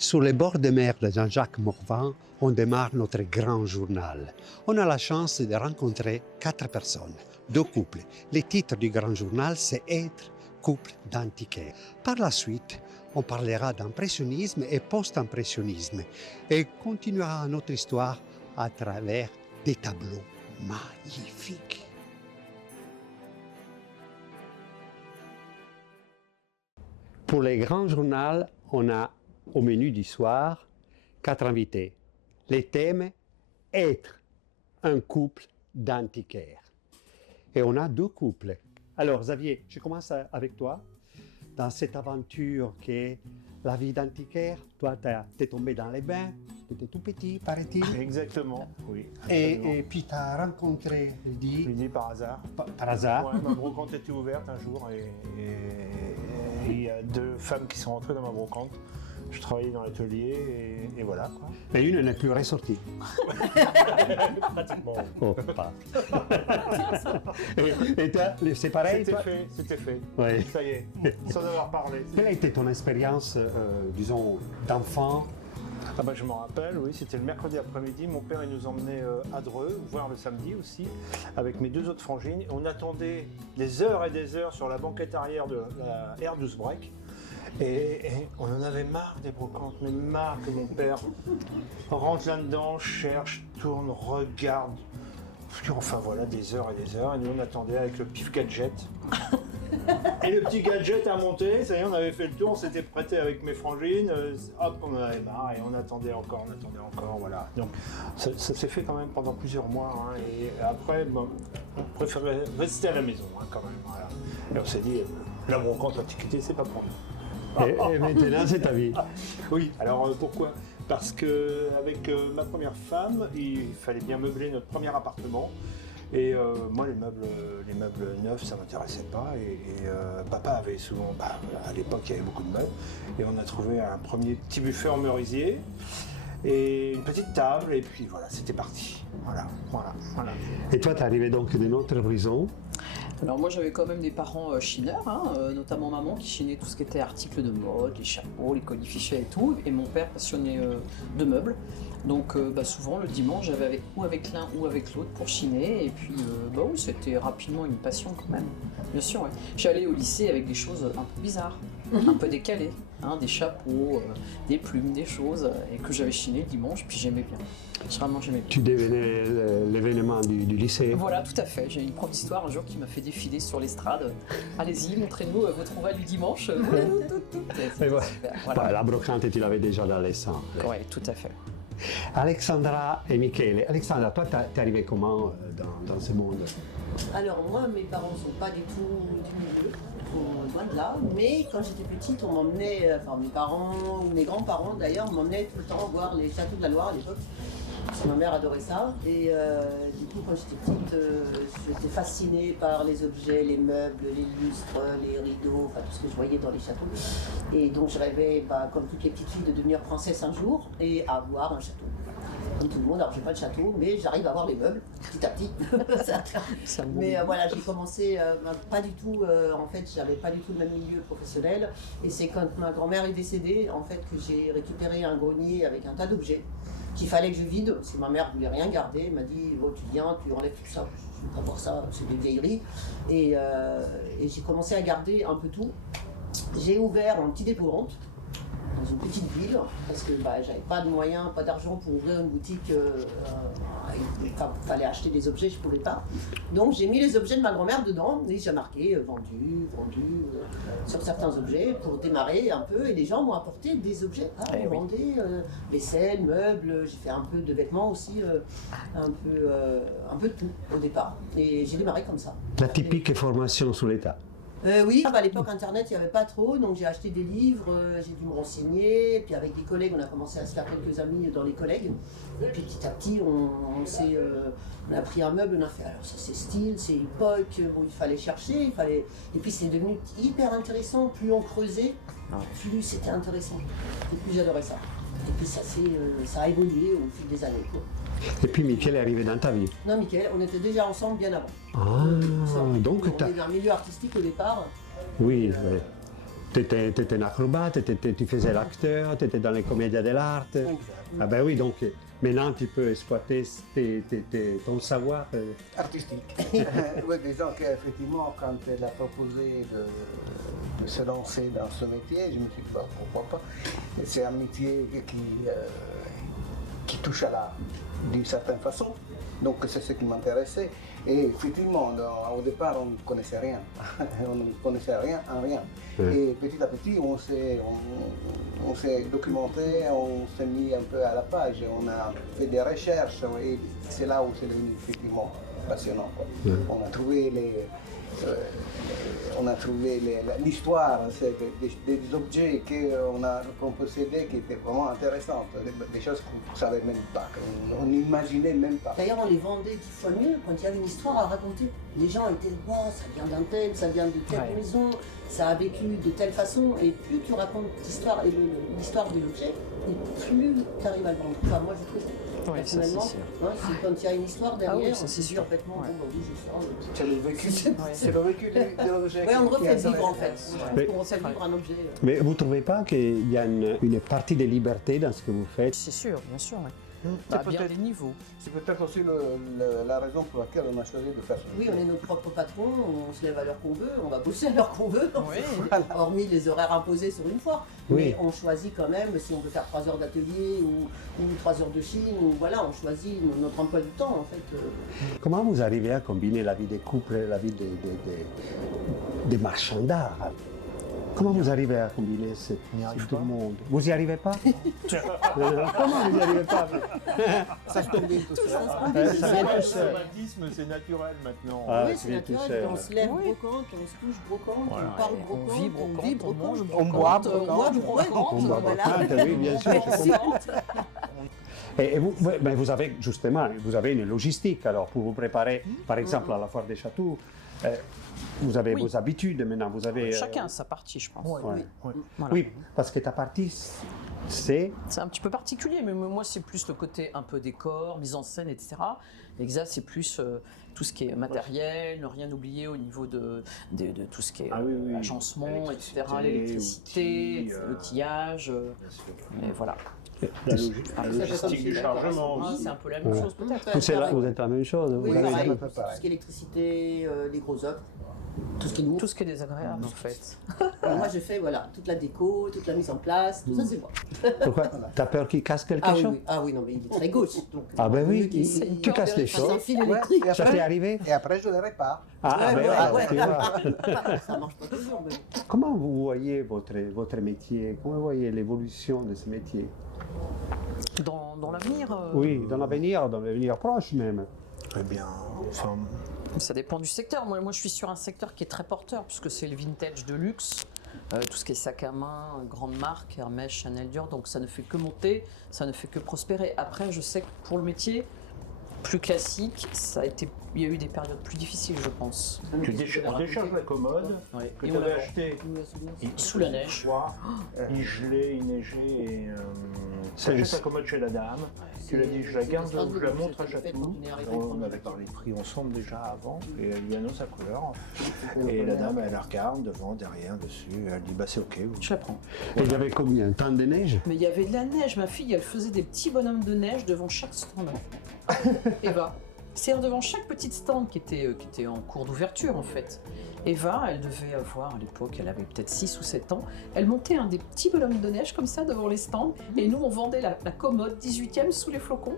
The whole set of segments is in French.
Sur les bords de mer de Jean-Jacques Morvan, on démarre notre grand journal. On a la chance de rencontrer 4 personnes, 2 couples. Le titre du grand journal, c'est Être couple d'antiquaires. Par la suite, on parlera d'impressionnisme et post-impressionnisme et continuera notre histoire à travers des tableaux magnifiques. Pour les grands journaux, on a au menu du soir 4 invités. Les thèmes, être un couple d'antiquaires. Et on a 2 couples. Alors Xavier, je commence avec toi. Dans cette aventure qui est la vie d'antiquaire, toi t'es tombé dans les bains, tu étais tout petit, paraît-il. Exactement, oui. Et puis tu as rencontré Lydie par hasard. Par hasard. Ouais, ma brocante était ouverte un jour et il y a 2 femmes qui sont rentrées dans ma brocante. Je travaillais dans l'atelier et voilà quoi. Mais une n'est plus ressortie. Pratiquement. Oh, pas. Et toi, c'est pareil toi? C'était fait. Oui. Ça y est, sans avoir parlé. Quelle a été ton expérience, disons, d'enfant? Ah bah, je m'en rappelle, oui, c'était le mercredi après-midi. Mon père il nous emmenait à Dreux, voir le samedi aussi, avec mes 2 autres frangines. On attendait des heures et des heures sur la banquette arrière de la R12 Break. Et on en avait marre des brocantes, mais marre que mon père rentre là-dedans, cherche, tourne, regarde. Enfin voilà, des heures et des heures. Et nous on attendait avec le pif gadget. Et le petit gadget a monté, ça y est, on avait fait le tour, on s'était prêté avec mes frangines, hop, on en avait marre et on attendait encore, voilà. Donc ça s'est fait quand même pendant plusieurs mois, hein, et après, bon, on préférait rester à la maison, hein, quand même, voilà. Et on s'est dit, la brocante antiquité, c'est pas pour nous. Et maintenant, c'est ta vie. Oui, alors pourquoi? Parce qu'avec ma première femme, il fallait bien meubler notre premier appartement. Et moi, les meubles neufs, ça ne m'intéressait pas. Et papa avait souvent, à l'époque, il y avait beaucoup de meubles. Et on a trouvé un premier petit buffet en merisier et une petite table. Et puis voilà, c'était parti. Voilà. Et toi, tu es arrivé donc de notre horizon. Alors moi j'avais quand même des parents chineurs, notamment maman qui chinait tout ce qui était articles de mode, les chapeaux, les colifichets et tout, et mon père passionné de meubles. Donc souvent le dimanche j'avais ou avec l'un ou avec l'autre pour chiner, et puis oui, c'était rapidement une passion quand même, bien sûr. Ouais. J'allais au lycée avec des choses un peu bizarres, un peu décalées, des chapeaux, des plumes, des choses, et que j'avais chiné le dimanche, puis j'aimais bien. Vraiment, j'aimais bien. Tu devenais l'événement du lycée. Voilà, tout à fait. J'ai une prof d'histoire un jour qui m'a fait défiler sur l'estrade. Allez-y, montrez-nous vos trouvailles du dimanche. Voilà. La brocante, tu l'avais déjà dans les sangs. Oui, tout à fait. Alexandra et Michele. Alexandra, toi, t'es arrivée comment dans ce monde? Alors moi, mes parents ne sont pas du tout du milieu, loin de là. Mais quand j'étais petite, on m'emmenait, enfin mes parents ou mes grands-parents d'ailleurs, m'emmenaient tout le temps voir les châteaux de la Loire à l'époque. Parce que ma mère adorait ça. Et du coup, quand j'étais petite, j'étais fascinée par les objets, les meubles, les lustres, les rideaux, enfin tout ce que je voyais dans les châteaux. Et donc je rêvais, comme toutes les petites filles, de devenir princesse un jour et avoir un château. Comme tout le monde, alors j'ai pas de château, mais j'arrive à avoir les meubles, petit à petit. Mais voilà, j'ai commencé, pas du tout, en fait, j'avais pas du tout le même milieu professionnel. Et c'est quand ma grand-mère est décédée, en fait, que j'ai récupéré un grenier avec un tas d'objets qu'il fallait que je vide, parce que ma mère voulait rien garder. Elle m'a dit, oh, tu viens, tu enlèves tout ça, je ne veux pas voir ça, c'est des vieilleries. Et j'ai commencé à garder un peu tout. J'ai ouvert un petit dépôt-vente dans une petite ville, parce que j'avais pas de moyens, pas d'argent pour ouvrir une boutique, il fallait acheter des objets, je ne pouvais pas. Donc j'ai mis les objets de ma grand-mère dedans, et j'ai marqué vendu, sur certains objets, pour démarrer un peu, et les gens m'ont apporté des objets, on vendait vaisselle, meubles, j'ai fait un peu de vêtements aussi, un peu de tout au départ, et j'ai démarré comme ça. La typique formation sous l'État. Oui, à l'époque internet il n'y avait pas trop, donc j'ai acheté des livres, j'ai dû me renseigner, et puis avec des collègues on a commencé à se faire quelques amis dans les collègues, et puis petit à petit on a pris un meuble, on a fait alors ça c'est style, c'est époque, bon il fallait chercher, et puis c'est devenu hyper intéressant, plus on creusait, plus c'était intéressant, et plus j'adorais ça. Et puis ça a évolué au fil des années, quoi. Et puis Michele est arrivé dans ta vie? Non, Michele, on était déjà ensemble bien avant. Donc on est dans un milieu artistique au départ. Oui, oui. Tu étais un acrobate, tu faisais l'acteur, tu étais dans les comédies de l'art. Ah ben oui, donc maintenant tu peux exploiter ton savoir. Artistique. Oui, disons qu'effectivement, quand elle a proposé de se lancer dans ce métier, je me suis dit, bah, pourquoi pas. C'est un métier qui touche à l'art d'une certaine façon. Donc c'est ce qui m'intéressait. Et effectivement, au départ, on ne connaissait rien. On ne connaissait rien en rien. Et petit à petit, on s'est documenté, on s'est mis un peu à la page, on a fait des recherches et c'est là où c'est devenu effectivement passionnant, quoi. On a trouvé l'histoire, des objets qu'on possédait qui étaient vraiment intéressantes, des choses qu'on ne savait même pas, qu'on n'imaginait même pas. D'ailleurs, on les vendait 10 fois mieux quand il y avait une histoire à raconter. Les gens étaient, oh, ça vient d'un tel, ça vient de telle maison, ça a vécu de telle façon. Et plus tu racontes l'histoire de l'objet, et plus tu arrives à le vendre. Enfin, moi, je trouve. Personnellement, c'est quand il y a une histoire derrière, on se dit complètement, bon, bah oui, je sors. C'est le vécu, c'est le vécu de l'objet. Oui, on refait vivre en fait. On refait vivre un objet. Mais vous ne trouvez pas qu'il y a une partie de liberté dans ce que vous faites? C'est sûr, bien sûr. Ouais. C'est À bien des niveaux. C'est peut-être aussi la raison pour laquelle on a choisi de faire ça. Oui, on est notre propre patron, on se lève à l'heure qu'on veut, on va bosser à l'heure qu'on veut, hormis les horaires imposés sur une fois. Mais on choisit quand même, si on veut faire 3 heures d'atelier ou 3 heures de Chine, ou voilà, on choisit notre emploi du temps en fait. Comment vous arrivez à combiner la vie des couples et la vie des marchands d'art? Comment vous arrivez à combiner ce tout le monde? Vous n'y arrivez pas? Comment vous n'y arrivez pas? Ça se combine tout ça. Ça vient tout seul. L'automatisme, c'est naturel maintenant. Ah, Oui, ça c'est vient tout naturel, seul. on se lève brocante, on se couche brocante, on parle brocante, On vit brocante, on boit brocante, On boit brocante, oui, bien sûr. je comprends. Et vous avez justement, vous avez une logistique alors pour vous préparer, par exemple à la foire des châteaux. Vous avez vos habitudes maintenant, vous avez... Chacun a sa partie, je pense. Ouais. Voilà. Oui, parce que ta partie, c'est... C'est un petit peu particulier, mais moi c'est plus le côté un peu décor, mise en scène, etc. Exa, c'est plus tout ce qui est matériel, ne rien oublier au niveau de tout ce qui est agencement, etc. L'électricité, l'outillage, et voilà. La logistique du chargement. C'est un peu la même chose peut-être. Vous êtes la même chose. Oui, vous avez- pareil, tout ce qui est électricité, les gros œuvres, tout ce qui est lourd. Tout ce qui est désagréable en fait. Moi je fais toute la déco, toute la mise en place, tout ça c'est moi. Pourquoi? T'as peur qu'il casse quelque chose? Oui, non mais il est très gauche. Donc, Ah ben oui, il- tu casses des c'est un choses. fil électrique. Et Ça après- t'est arrivé? Et après, je le répare. Tu vois. Ça marche pas toujours, mais Comment vous voyez votre métier? Comment vous voyez l'évolution de ce métier? Dans l'avenir, Oui, dans l'avenir proche même. Eh bien, enfin, ça dépend du secteur. Moi, je suis sur un secteur qui est très porteur, puisque c'est le vintage de luxe, tout ce qui est sac à main, grande marque, Hermès, Chanel, Dior, donc ça ne fait que monter, ça ne fait que prospérer. Après, je sais que pour le métier plus classique, il y a eu des périodes plus difficiles, je pense. on décharge la commode Ouais. que Et tu on avais la- acheté Sous la neige. il gelait, il neigeait et C'est- tu achètes la commode chez la dame. Tu l'as dit, je la garde, c'est je la montre à c'est fait Château. quand on est arrivé On premier. avait parlé de prix ensemble déjà avant et elle lui annonce sa couleur. Et la dame, elle la regarde devant, derrière, dessus. Elle dit, bah c'est ok. Je la prends. Et il y avait combien? Tant de neige? Mais il y avait de la neige, ma fille, elle faisait des petits bonhommes de neige devant chaque stand. Eva. C'est-à-dire devant chaque petite stand qui était en cours d'ouverture en fait. Eva, elle devait avoir à l'époque, elle avait peut-être 6 ou 7 ans, elle montait un des petits bonhommes de neige comme ça devant les stands et nous on vendait la commode 18e sous les flocons.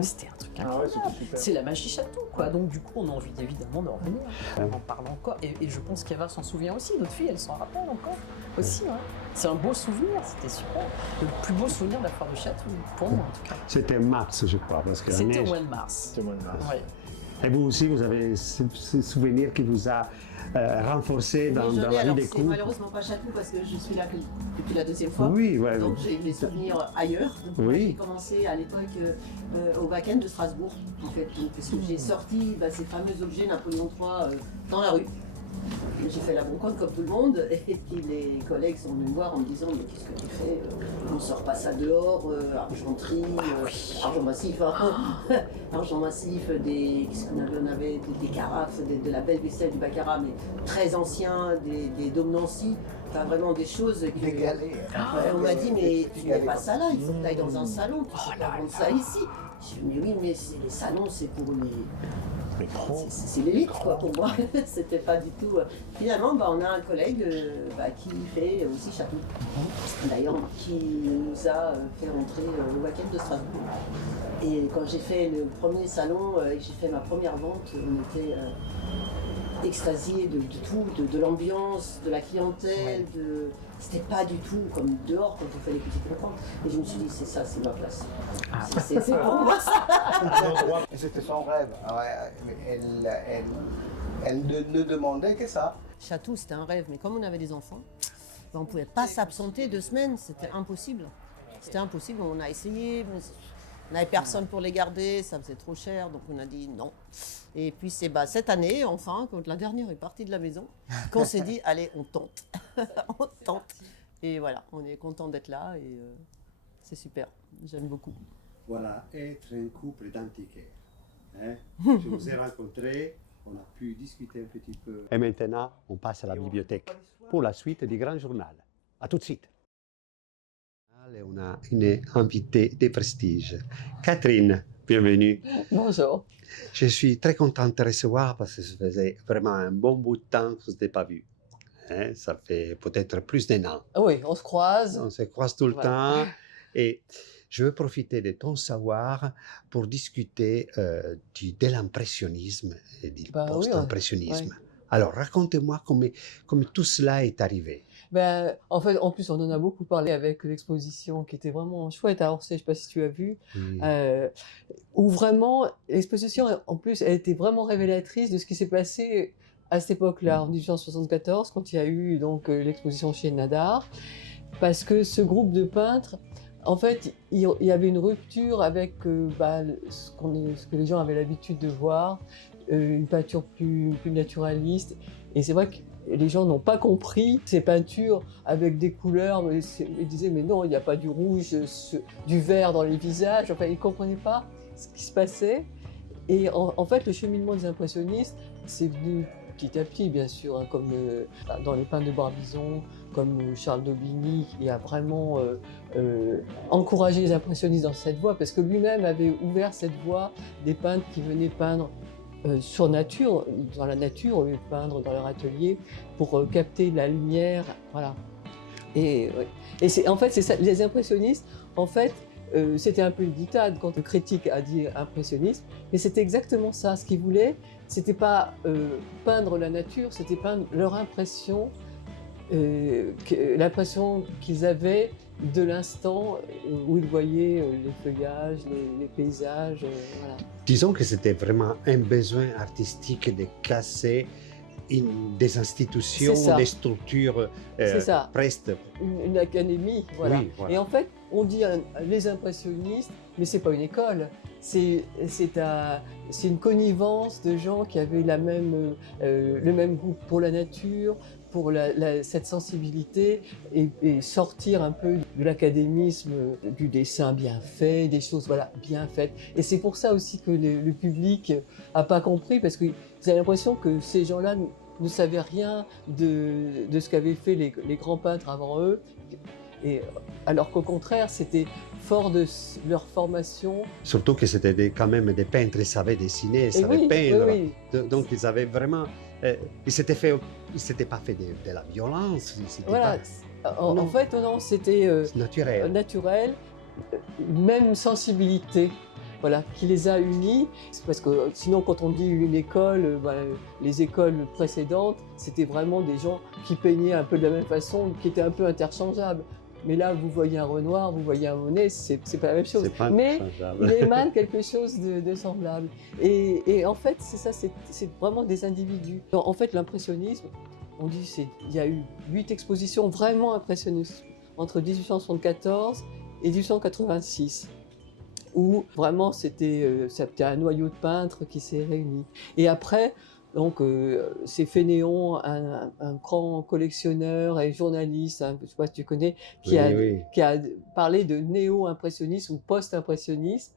C'était un truc Ah ouais, incroyable. c'était super. C'est la magie château quoi. Donc du coup on a envie évidemment d'en revenir. On en parle encore et je pense qu'Eva s'en souvient aussi. Notre fille elle s'en rappelle encore aussi. Hein. C'est un beau souvenir, c'était super. Le plus beau souvenir de la foire de Château, pour moi en tout cas. C'était mars, je crois, parce que la C'était au neige... mois de mars. C'était au mois de mars. Ouais. Et vous aussi, vous avez ce souvenir qui vous a renforcé dans Mais j'en ai, la vie alors des c'est couples? malheureusement pas Château parce que je suis là depuis la deuxième fois. Oui, ouais. Donc j'ai les souvenirs ailleurs. Donc, moi, Oui. j'ai commencé à l'époque au Wacken de Strasbourg, en fait, donc, parce que j'ai sorti ces fameux objets Napoléon III dans la rue. J'ai fait la brocante comme tout le monde et puis les collègues sont venus me voir en me disant mais qu'est-ce que tu fais? On ne sort pas ça dehors, argenterie, argent massif, argent massif, qu'est-ce qu'on avait? On avait des carafes, de la belle vaisselle du Baccarat mais très ancien, des Dom Nancy. Enfin, vraiment des choses que... D'égaler. Ouais, on m'a dit, mais tu mets pas ça là, il faut que tu ailles dans un salon, tu peux pas vendre ça ici. Je dis, mais oui, mais les salons, c'est pour les... Les pros. C'est l'élite, quoi, pour moi. C'était pas du tout... Finalement, on a un collègue qui fait aussi chapeau. D'ailleurs, qui nous a fait rentrer au Wacken de Strasbourg. Et quand j'ai fait le premier salon et j'ai fait ma première vente, on était extasiés de tout, de l'ambiance, de la clientèle, C'était pas du tout comme dehors quand on fait les petites rencontres. Et je me suis dit, c'est ça, c'est ma place. C'est pour moi ça. Et c'était son rêve. Elle ne demandait que ça. Chatou, c'était un rêve, mais comme on avait des enfants, on ne pouvait pas s'absenter 2 semaines, c'était impossible. C'était impossible, on a essayé, mais on n'avait personne pour les garder, ça faisait trop cher, donc on a dit non. Et puis c'est cette année, enfin, quand la dernière est partie de la maison, qu'on s'est dit, allez, on tente. On tente. Et voilà, on est content d'être là et c'est super, j'aime beaucoup. Voilà, être un couple d'antiquaires. Hein? Je vous ai rencontrés, on a pu discuter un petit peu. Et maintenant, on passe à la bibliothèque pour la suite du Grand Journal. À tout de suite. On a une invitée de prestige. Catherine, bienvenue. Bonjour. Je suis très contente de te recevoir parce que ça faisait vraiment un bon bout de temps que je ne t'ai pas vu. Hein? Ça fait peut-être plus d'1 an. Oui, on se croise. On se croise tout le Voilà. temps. Et je veux profiter de ton savoir pour discuter de l'impressionnisme et du post-impressionnisme. Oui. Alors, raconte-moi comment tout cela est arrivé. En fait, en plus, on en a beaucoup parlé avec l'exposition qui était vraiment chouette à Orsay, je ne sais pas si tu as vu, Oui. où vraiment, l'exposition, en plus, elle était vraiment révélatrice de ce qui s'est passé à cette époque-là, en 1874, quand il y a eu donc l'exposition chez Nadar, parce que ce groupe de peintres, en fait, il y avait une rupture avec ce que les gens avaient l'habitude de voir, une peinture plus naturaliste, et c'est vrai que les gens n'ont pas compris ces peintures avec des couleurs, ils disaient mais non, il n'y a pas du rouge, du vert dans les visages, enfin ils ne comprenaient pas ce qui se passait. Et en fait le cheminement des impressionnistes, c'est venu petit à petit bien sûr, hein, comme dans les peintres de Barbizon, comme Charles d'Aubigny qui a vraiment encouragé les impressionnistes dans cette voie, parce que lui-même avait ouvert cette voie des peintres qui venaient peindre sur nature, dans la nature, au lieu de peindre dans leur atelier, pour capter la lumière, voilà. Et en fait, c'est ça, les impressionnistes, en fait, c'était un peu une dictade quand le critique a dit impressionniste, mais c'était exactement ça. Ce qu'ils voulaient, c'était pas peindre la nature, c'était peindre leur impression, l'impression qu'ils avaient de l'instant où ils voyaient les feuillages, les paysages, voilà. Disons que c'était vraiment un besoin artistique de casser des institutions, des structures presque. Une académie, voilà. Oui, voilà. Et en fait, on dit les impressionnistes, mais c'est pas une école. C'est une connivence de gens qui avaient le même goût pour la nature, pour cette sensibilité et sortir un peu de l'académisme, du dessin bien fait, des choses bien faites. Et c'est pour ça aussi que le public n'a pas compris, parce qu'ils avaient l'impression que ces gens-là ne savaient rien de ce qu'avaient fait les grands peintres avant eux. Alors qu'au contraire, c'était fort de leur formation. Surtout que c'était quand même des peintres, ils savaient dessiner, ils savaient peindre. Oui. Donc ils avaient vraiment... ils s'étaient pas fait de la violence. Voilà. En fait, non, c'était naturel, même sensibilité. Voilà, qui les a unis, parce que sinon quand on dit une école, les écoles précédentes, c'était vraiment des gens qui peignaient un peu de la même façon, qui étaient un peu interchangeables. Mais là, vous voyez un Renoir, vous voyez un Monet, c'est pas la même chose. Mais il émane quelque chose de semblable. Et en fait, c'est ça, c'est vraiment des individus. En fait, l'impressionnisme, on dit il y a eu 8 expositions vraiment impressionnistes entre 1874 et 1886. Où vraiment c'était un noyau de peintres qui s'est réuni. Et après, donc, c'est Fénéon, un grand collectionneur et journaliste, je ne sais pas si tu connais, qui a parlé de néo-impressionnisme ou post-impressionniste.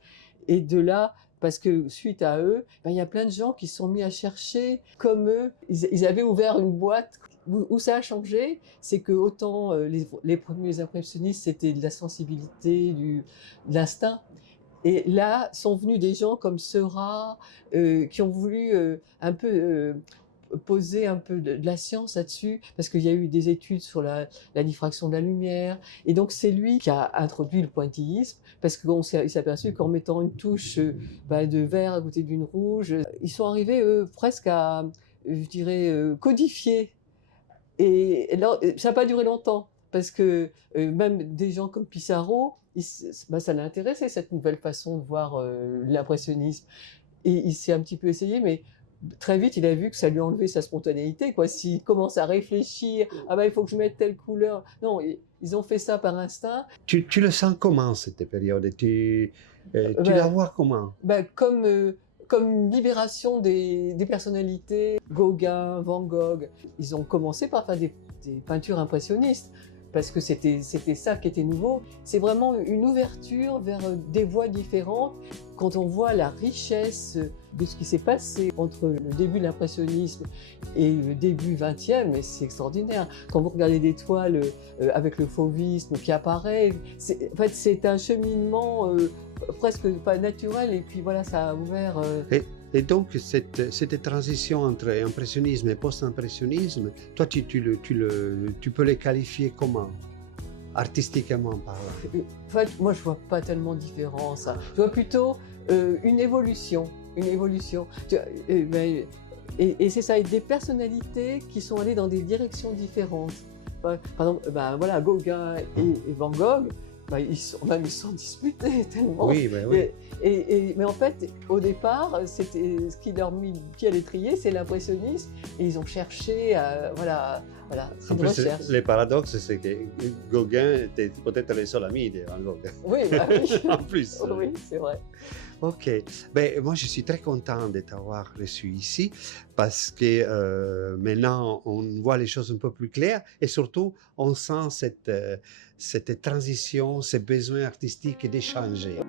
Et de là, parce que suite à eux, il y a plein de gens qui se sont mis à chercher comme eux. Ils avaient ouvert une boîte où ça a changé, c'est que autant les premiers impressionnistes, c'était de la sensibilité, de l'instinct. Et là, sont venus des gens comme Seurat, qui ont voulu un peu poser un peu de la science là-dessus, parce qu'il y a eu des études sur la diffraction de la lumière. Et donc, c'est lui qui a introduit le pointillisme, parce qu'il s'est aperçu qu'en mettant une touche de vert à côté d'une rouge, ils sont arrivés presque à, je dirais, codifier. Et alors, ça n'a pas duré longtemps, parce que même des gens comme Pissarro, ça l'a intéressé, cette nouvelle façon de voir l'impressionnisme. Et il s'est un petit peu essayé, mais très vite, il a vu que ça lui enlevait sa spontanéité, quoi. S'il commence à réfléchir, il faut que je mette telle couleur. Non, ils ont fait ça par instinct. Tu le sens comment, cette période? Tu la vois comment? Comme une libération des personnalités. Gauguin, Van Gogh, ils ont commencé par faire des peintures impressionnistes, parce que c'était ça qui était nouveau. C'est vraiment une ouverture vers des voies différentes. Quand on voit la richesse de ce qui s'est passé entre le début de l'impressionnisme et le début 20e, c'est extraordinaire. Quand vous regardez des toiles avec le fauvisme qui apparaît, en fait, c'est un cheminement presque pas naturel, et puis voilà, ça a ouvert... Et donc, cette transition entre impressionnisme et post-impressionnisme, toi, tu peux les qualifier comment? Artistiquement parlant? En fait, moi, je ne vois pas tellement de différence. Je vois plutôt une évolution. Et c'est ça, des personnalités qui sont allées dans des directions différentes. Par exemple, Gauguin et Van Gogh, ils sont disputés tellement. Oui, oui. Mais en fait, au départ, c'était ce qui leur mit le pied à l'étrier, c'est l'impressionnisme, et ils ont cherché c'est en une plus, recherche. le paradoxe, c'est que Gauguin était peut-être le seul ami de Van Gogh. Oui, oui. En plus. Oui, c'est vrai. Ok, moi je suis très content de t'avoir reçu ici, parce que maintenant on voit les choses un peu plus claires, et surtout on sent cette transition, ce besoin artistique d'échanger.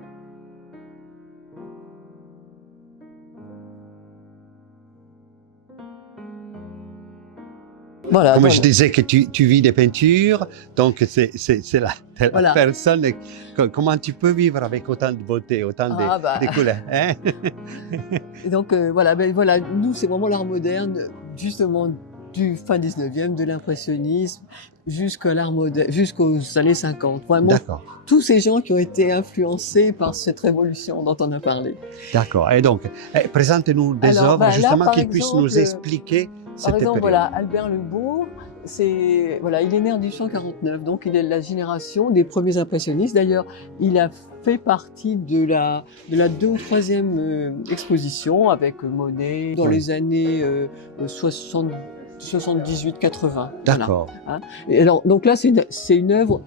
Voilà, Comme je disais que tu vis des peintures, donc c'est la personne. Comment tu peux vivre avec autant de beauté, autant de couleurs, hein? Et donc nous c'est vraiment l'art moderne, justement du fin 19e, de l'impressionnisme jusqu'à l'art moderne, jusqu'aux années 50. Vraiment, tous ces gens qui ont été influencés par cette révolution dont on a parlé. D'accord. Et donc, présente-nous des œuvres justement qui puissent nous expliquer cette période. Par exemple, Albert Lebourg, il est né en 1849, donc il est de la génération des premiers impressionnistes. D'ailleurs, il a fait partie de la 2e ou 3e exposition avec Monet dans les années 78-80. D'accord. Voilà. Et alors, donc là, c'est une œuvre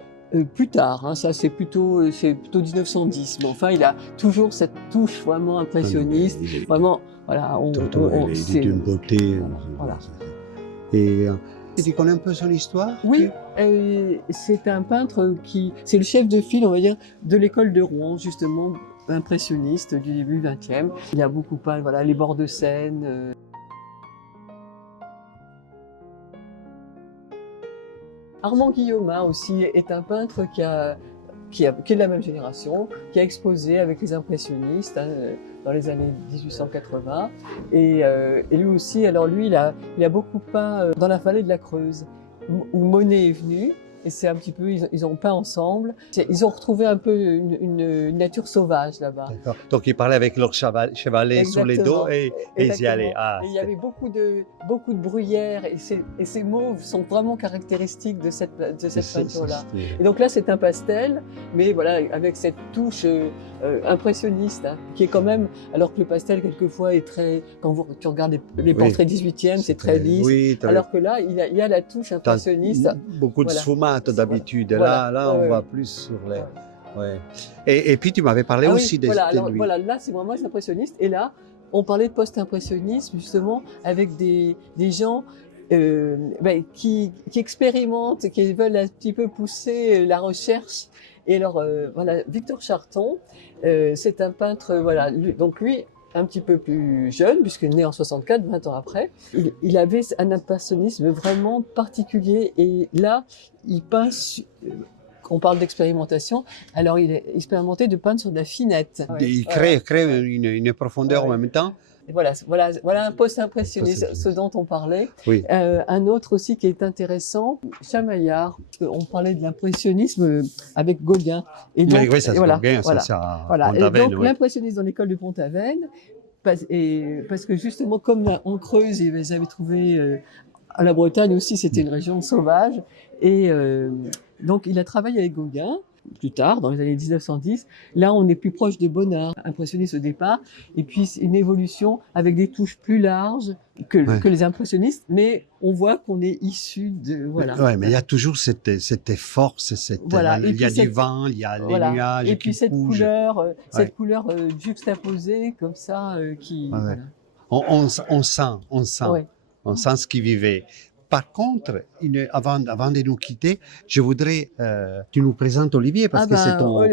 plus tard, ça c'est plutôt 1910, mais enfin il a toujours cette touche vraiment impressionniste, vraiment, c'est d'une beauté. Voilà. Et tu connais un peu son histoire? Oui, c'est un peintre c'est le chef de file, on va dire, de l'école de Rouen, justement, impressionniste du début 20e. Il a beaucoup peint, les bords de Seine. Armand Guillaumin aussi est un peintre qui est de la même génération, qui a exposé avec les impressionnistes dans les années 1880. Et lui aussi, il a beaucoup peint dans la vallée de la Creuse, où Monet est venu. Et c'est un petit peu, ils ont peint ensemble. Ils ont retrouvé un peu une nature sauvage là-bas. D'accord. Donc ils parlaient avec leur chevalet sur les dos et ils y allaient. Et il y avait beaucoup de bruyère, et ces mauves sont vraiment caractéristiques de cette peinture-là. Et donc là, c'est un pastel, mais avec cette touche impressionniste, qui est quand même, alors que le pastel quelquefois est très, quand tu regardes les portraits 18e, c'est très lisse, alors que là, il y a la touche impressionniste. Beaucoup de sfumato d'habitude. Là, on voit plus sur les... Et puis tu m'avais parlé aussi de lui. Là c'est vraiment impressionniste. Et là, on parlait de post-impressionnisme justement avec des gens qui expérimentent, qui veulent un petit peu pousser la recherche. Et alors Victor Charton, c'est un peintre, donc lui, un petit peu plus jeune, puisqu'il est né en 64, 20 ans après, il avait un impressionnisme vraiment particulier. Et là, il peint, on parle d'expérimentation, alors il est expérimenté de peindre sur de la finette. Il crée une profondeur en même temps. Et voilà un post-impressionniste, ce dont on parlait. Oui. Un autre aussi qui est intéressant, Chamaillard. On parlait de l'impressionnisme avec Gauguin. Et donc, Oui, ça c'est voilà, Gauguin, voilà, ça c'est voilà. à Et Pont-Aven, donc oui. l'impressionnisme dans l'école de Pont-Aven, parce que justement comme en Creuse, ils avaient trouvé à la Bretagne aussi, c'était une région sauvage. Et donc il a travaillé avec Gauguin. Plus tard, dans les années 1910, là on est plus proche de Bonnard, impressionniste au départ, et puis une évolution avec des touches plus larges que les impressionnistes, mais on voit qu'on est issu de... Voilà. Ouais, mais il y a toujours cette force, Voilà. il y a du vent, il y a les nuages et puis qui cette bougent. couleur juxtaposée comme ça qui... Ouais. Voilà. On sent, Ouais. on sent ce qui vivait. Par contre, avant de nous quitter, je voudrais tu nous présentes Olivier parce que c'est ton. Oui,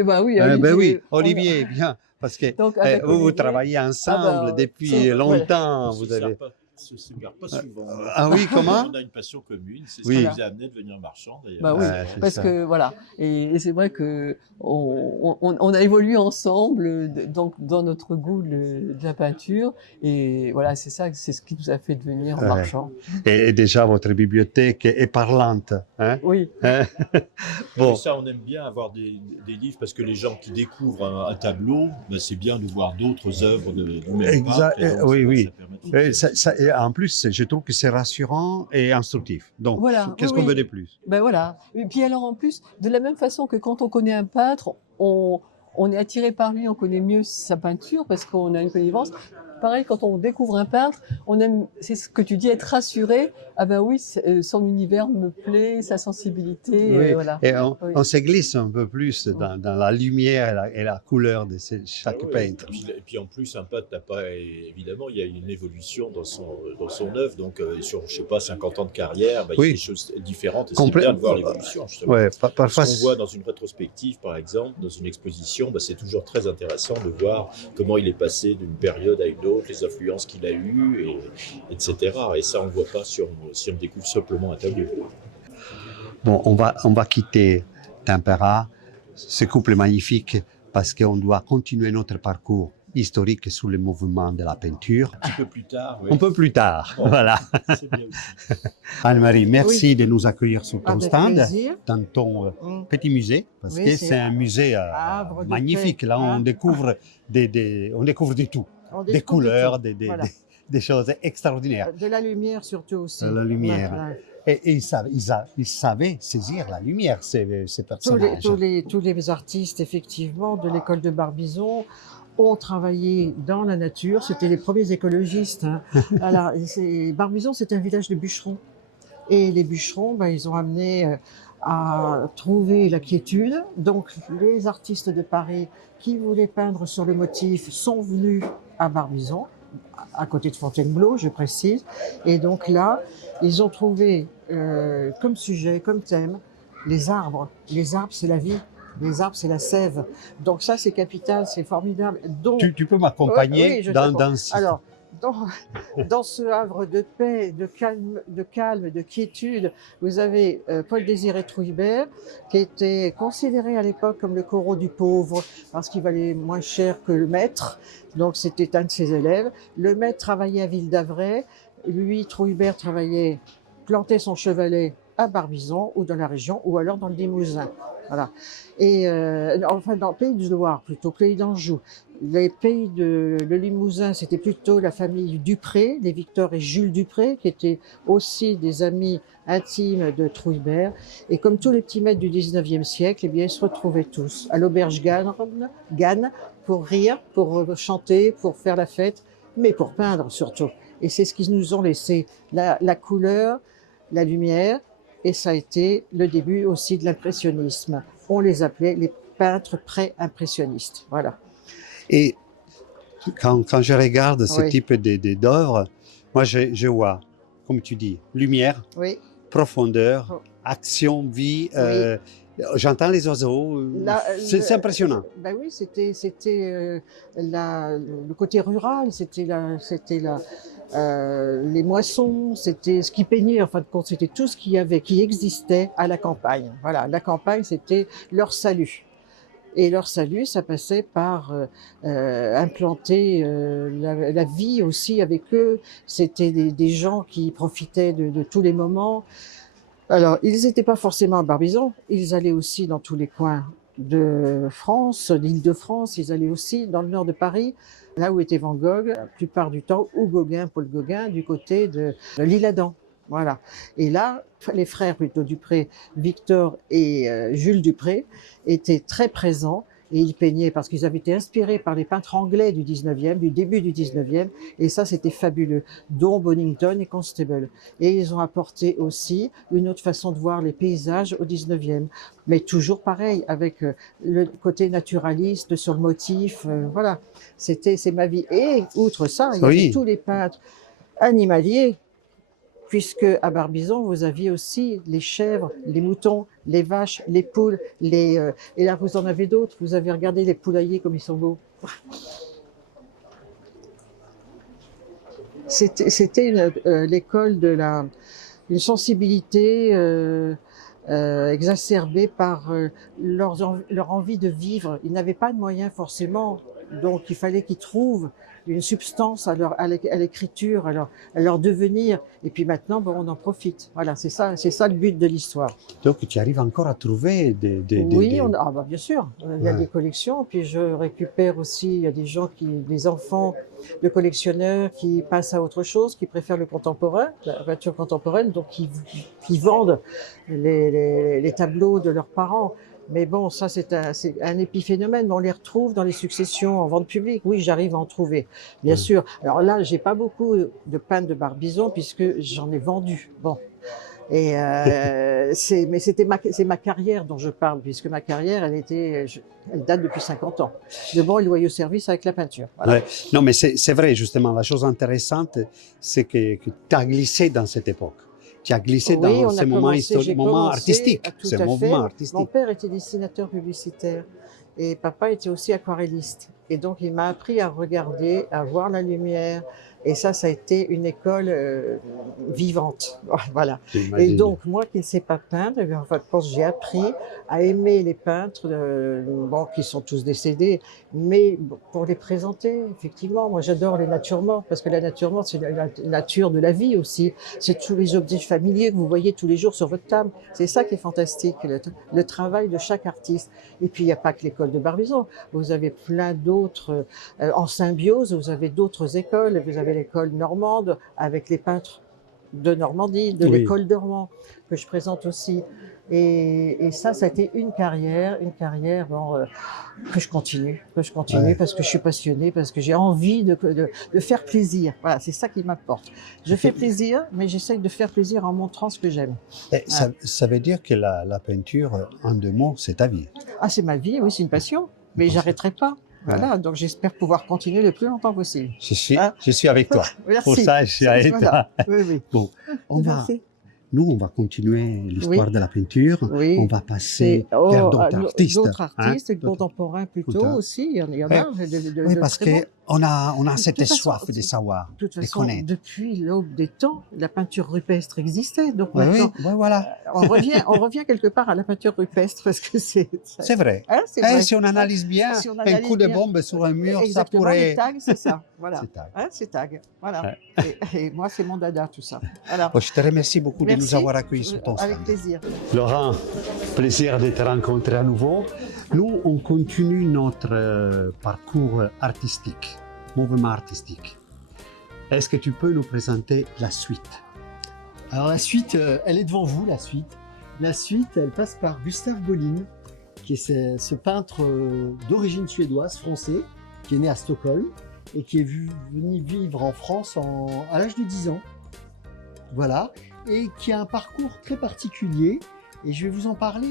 oui, Olivier, bien, parce que Donc, avec vous Olivier, travaillez ensemble depuis longtemps. Vous avez. Ça ne se regarde pas souvent. Ah oui, comment? On a une passion commune, c'est ce Oui. qui nous a amené de devenir marchand d'ailleurs. Bah oui, c'est parce ça. que voilà, et c'est vrai que on a évolué ensemble donc dans notre goût de la peinture, et voilà, c'est ce qui nous a fait devenir marchands. Et déjà, votre bibliothèque est parlante. Hein? Oui. Bon. Et ça, on aime bien avoir des livres parce que les gens qui découvrent un tableau, ben, c'est bien de voir d'autres œuvres du même peintre. Oui. Ça permet de... Et en plus, je trouve que c'est rassurant et instructif. Donc, Voilà, qu'est-ce qu'on veut de plus? Ben voilà. Et puis alors en plus, de la même façon que quand on connaît un peintre, on est attiré par lui, on connaît mieux sa peinture parce qu'on a une connivence. Pareil, quand on découvre un peintre, on aime, c'est ce que tu dis, être rassuré. Ah ben oui, son univers me plaît, sa sensibilité, Oui. voilà. Et on se glisse un peu plus dans la lumière et la couleur de chaque peintre. Et puis en plus, un peintre n'a pas, évidemment, il y a une évolution dans son œuvre. Donc sur, je sais pas, 50 ans de carrière, il y a des choses différentes. Et c'est bien de voir l'évolution, justement. Ouais, parfois. Ce qu'on voit dans une rétrospective, par exemple, dans une exposition, c'est toujours très intéressant de voir comment il est passé d'une période à une autre, les influences qu'il a eues, etc. Et ça, on ne le voit pas si on découvre simplement un tableau. Bon, on va quitter Tempera, ce couple magnifique, parce qu'on doit continuer notre parcours historique sous le mouvement de la peinture. Un petit peu plus tard, oui. Un peu plus tard, voilà. C'est bien aussi. Anne-Marie, merci de nous accueillir sur ton Avec stand, plaisir. dans ton petit musée, parce Oui, que c'est c'est un musée Havre de magnifique. paix, Là, on hein. découvre on découvre de tout, On des découvre couleurs, tout. Voilà. des choses extraordinaires. De la lumière surtout aussi. De la lumière. Ouais. Et ils savaient saisir la lumière, ces personnages. Tous les artistes, effectivement, de l'école de Barbizon ont travaillé dans la nature. C'était les premiers écologistes. Hein. Alors, Barbizon, c'est un village de bûcherons. Et les bûcherons, ils ont amené à trouver la quiétude. Donc, les artistes de Paris qui voulaient peindre sur le motif sont venus à Barbizon, à côté de Fontainebleau, je précise. Et donc là, ils ont trouvé comme sujet, comme thème, les arbres. Les arbres, c'est la vie. Les arbres, c'est la sève. Donc ça, c'est capital, c'est formidable. Donc, Tu peux m'accompagner oui, je dans t'accompagne. ce... Alors, dans ce havre de paix, de calme, de quiétude, vous avez Paul-Désiré Trouillebert, qui était considéré à l'époque comme le Corot du pauvre, parce qu'il valait moins cher que le maître. Donc c'était un de ses élèves. Le maître travaillait à Ville-d'Avray. Lui, Trouillebert, plantait son chevalet à Barbizon ou dans la région, ou alors dans le Limousin. Voilà. Et enfin dans le pays de Loire, plutôt pays d'Anjou. Les pays de le Limousin, c'était plutôt la famille Dupré, les Victor et Jules Dupré, qui étaient aussi des amis intimes de Trouillebert. Et comme tous les petits maîtres du 19e siècle, eh bien, ils se retrouvaient tous à l'auberge Gannes pour rire, pour chanter, pour faire la fête, mais pour peindre surtout. Et c'est ce qu'ils nous ont laissé, la couleur, la lumière, et ça a été le début aussi de l'impressionnisme. On les appelait les peintres pré-impressionnistes. Voilà. Et quand je regarde ce Oui. type d'œuvre, moi je vois, comme tu dis, lumière, Oui, profondeur, Oh. action, vie, Oui. J'entends les oiseaux, c'est impressionnant. Ben oui, c'était le côté rural, les moissons, c'était ce qui peignait, en fin de compte, c'était tout ce qui existait à la campagne. Voilà, la campagne, c'était leur salut. Et leur salut, ça passait par implanter la vie aussi avec eux. C'était des gens qui profitaient de tous les moments. Alors, ils n'étaient pas forcément à Barbizon, ils allaient aussi dans tous les coins de France, d'Île-de-France, ils allaient aussi dans le nord de Paris, là où était Van Gogh, la plupart du temps, ou Gauguin, Paul Gauguin, du côté de l'Isle-Adam. Voilà. Et là, les frères plutôt Dupré, Victor et Jules Dupré, étaient très présents et ils peignaient parce qu'ils avaient été inspirés par les peintres anglais du 19e, du début du 19e, et ça c'était fabuleux, dont Bonington et Constable. Et ils ont apporté aussi une autre façon de voir les paysages au 19e, mais toujours pareil, avec le côté naturaliste sur le motif, voilà, c'est ma vie. Et outre ça, il y avait tous les peintres animaliers, puisque à Barbizon, vous aviez aussi les chèvres, les moutons, les vaches, les poules, et là vous en avez d'autres, vous avez regardé les poulaillers comme ils sont beaux. C'était l'école de une sensibilité exacerbée par leur envie de vivre. Ils n'avaient pas de moyens forcément, donc il fallait qu'ils trouvent une substance à l'écriture, à leur devenir. Et puis maintenant, bon, on en profite. Voilà, c'est ça le but de l'histoire. Donc tu arrives encore à trouver Oui, bien sûr. Il y a des collections. Puis je récupère aussi, il y a des enfants de collectionneurs qui passent à autre chose, qui préfèrent le contemporain, la peinture contemporaine, donc qui vendent les tableaux de leurs parents. Mais bon, ça c'est un épiphénomène. On les retrouve dans les successions en vente publique. Oui, j'arrive à en trouver, bien sûr. Alors là, j'ai pas beaucoup de peintres de Barbizon puisque j'en ai vendu. Bon, et c'est ma carrière dont je parle, puisque ma carrière, elle date depuis 50 ans. De bons et loyaux services avec la peinture. Voilà. Ouais. Non, mais c'est vrai justement. La chose intéressante, c'est que tu as glissé dans cette époque. Tu as glissé dans ces moments artistiques. Tout à fait. Mon père était dessinateur publicitaire et papa était aussi aquarelliste. Et donc, il m'a appris à regarder, à voir la lumière. Et ça a été une école vivante. Voilà. Et donc, moi qui ne sais pas peindre, en fait, j'ai appris à aimer les peintres, qui sont tous décédés, mais pour les présenter, effectivement. Moi, j'adore les natures mortes, parce que la nature morte, c'est la nature de la vie aussi. C'est tous les objets familiers que vous voyez tous les jours sur votre table. C'est ça qui est fantastique, le travail de chaque artiste. Et puis, il n'y a pas que l'école de Barbizon. Vous avez plein d'autres, en symbiose, vous avez d'autres écoles. Vous avez l'école normande avec les peintres de Normandie, de l'école normande que je présente aussi. Et ça a été une carrière que je continue parce que je suis passionnée, parce que j'ai envie de faire plaisir. Voilà, c'est ça qui m'apporte. Je fais plaisir, mais j'essaye de faire plaisir en montrant ce que j'aime. Ça veut dire que la peinture, en 2 mots, c'est ta vie. Ah, c'est ma vie, oui, c'est une passion, mais j'arrêterai pas. Voilà, donc j'espère pouvoir continuer le plus longtemps possible. Je suis avec toi. Merci. Pour ça, je suis avec toi. Oui. Bon, on va continuer l'histoire de la peinture. Oui. On va passer vers d'autres artistes. D'autres artistes, contemporains plutôt aussi. Il y en a. Oui, parce qu'on a cette soif de savoir, de toute de façon, connaître. depuis l'aube des temps, la peinture rupestre existait. Donc Oui, maintenant, voilà. on revient quelque part à la peinture rupestre parce que c'est vrai. Hein, c'est vrai. Si on analyse bien, un coup de bombe sur un mur, exactement, ça pourrait... les tags, c'est ça. Voilà. C'est tag. C'est tag. Voilà. Et moi, c'est mon dada, tout ça. Voilà. Je te remercie beaucoup de nous avoir accueillis sur ton stand. Avec plaisir. Laurent, plaisir de te rencontrer à nouveau. Nous, on continue notre parcours artistique, mouvement artistique. Est-ce que tu peux nous présenter la suite? Alors la suite, elle est devant vous, la suite. La suite, elle passe par Gustave Bolin, qui est ce peintre d'origine suédoise, français, qui est né à Stockholm et qui est venu vivre en France à l'âge de 10 ans. Voilà. Et qui a un parcours très particulier. Et je vais vous en parler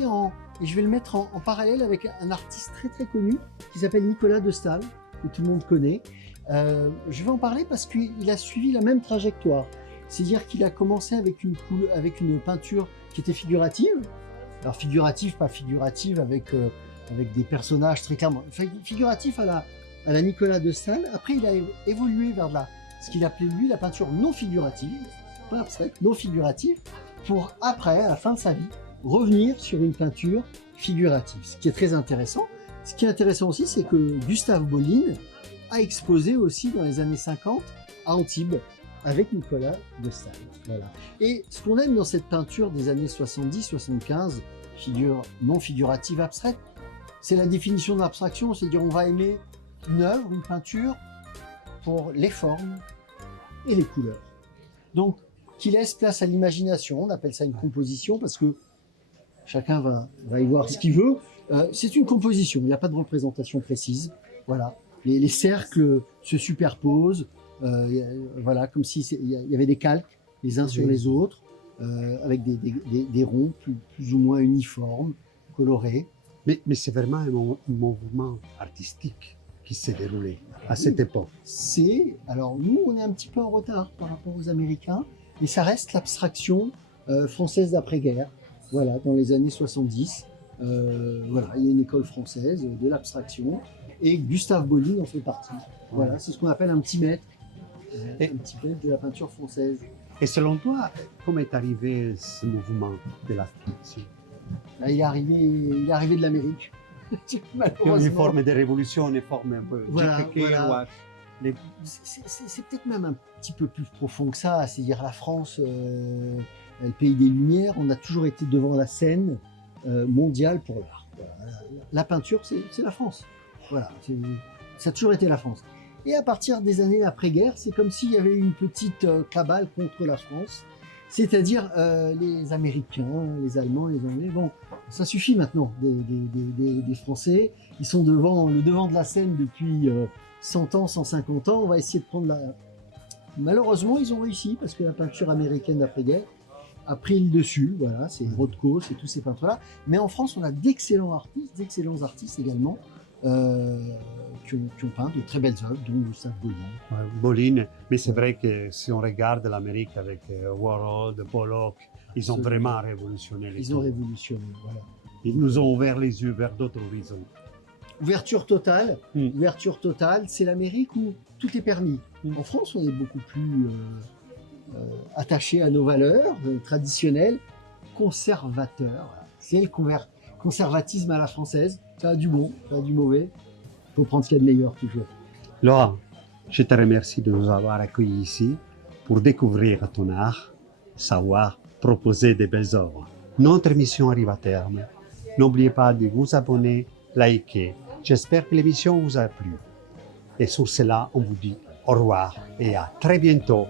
et je vais le mettre en parallèle avec un artiste très très connu qui s'appelle Nicolas de Staël, que tout le monde connaît. Je vais en parler parce qu'il a suivi la même trajectoire. C'est-à-dire qu'il a commencé avec une peinture qui était figurative, Alors figuratif, pas figuratif, avec des personnages très clairement. Figuratif à la Nicolas de Staël. Après, il a évolué vers ce qu'il appelait lui la peinture non figurative, pas abstraite, non figurative, pour après, à la fin de sa vie, revenir sur une peinture figurative. Ce qui est très intéressant. Ce qui est intéressant aussi, c'est que Gustave Boline a exposé aussi dans les années 50 à Antibes avec Nicolas de Staël. Voilà. Et ce qu'on aime dans cette peinture des années 70-75, figure non figurative abstraite, c'est la définition d'abstraction, c'est-à-dire on va aimer une œuvre, une peinture pour les formes et les couleurs. Donc, qui laisse place à l'imagination, on appelle ça une composition parce que chacun va y voir ce qu'il veut. C'est une composition, il n'y a pas de représentation précise. Voilà. Les cercles se superposent, voilà, comme s'il y avait des calques les uns sur les autres, avec des ronds plus ou moins uniformes, colorés. Mais c'est vraiment un mouvement artistique qui s'est déroulé à cette époque. Alors nous, on est un petit peu en retard par rapport aux Américains, mais ça reste l'abstraction française d'après-guerre. Voilà, dans les années 70, voilà, il y a une école française de l'abstraction et Gustave Boline en fait partie. Voilà, c'est ce qu'on appelle un petit maître de la peinture française. Et selon toi, comment est arrivé ce mouvement de l'abstraction? Il est arrivé de l'Amérique. Une forme de révolution, une forme un peu... Voilà. C'est peut-être même un petit peu plus profond que ça, c'est-à-dire la France, le pays des Lumières, on a toujours été devant la scène mondiale pour l'art. Voilà. La peinture, c'est la France. Voilà, ça a toujours été la France. Et à partir des années après-guerre, c'est comme s'il y avait une petite cabale contre la France, c'est-à-dire les Américains, les Allemands, les Anglais. Bon, ça suffit maintenant des Français. Ils sont le devant de la scène depuis 100 ans, 150 ans. On va essayer de prendre la... Malheureusement, ils ont réussi parce que la peinture américaine d'après-guerre a pris le dessus. Voilà, c'est Rothko, c'est tous ces peintres-là. Mais en France, on a d'excellents artistes également qui ont peint de très belles œuvres, dont Gustave Boline. Boline, mais c'est vrai que si on regarde l'Amérique avec Warhol, Pollock, ils ont vraiment révolutionné les Ils ont révolutionné, voilà. Ils nous ont ouvert les yeux vers d'autres horizons. Ouverture totale, c'est l'Amérique où tout est permis. En France, on est beaucoup plus attaché à nos valeurs traditionnelles, conservateurs. C'est le conservatisme à la française. Ça a du bon, ça a du mauvais. Il faut prendre ce qu'il y a de meilleur toujours. Laurent, je te remercie de nous avoir accueillis ici pour découvrir ton art, savoir proposer des belles œuvres. Notre émission arrive à terme. N'oubliez pas de vous abonner, liker. J'espère que l'émission vous a plu. Et sur cela, on vous dit au revoir et à très bientôt.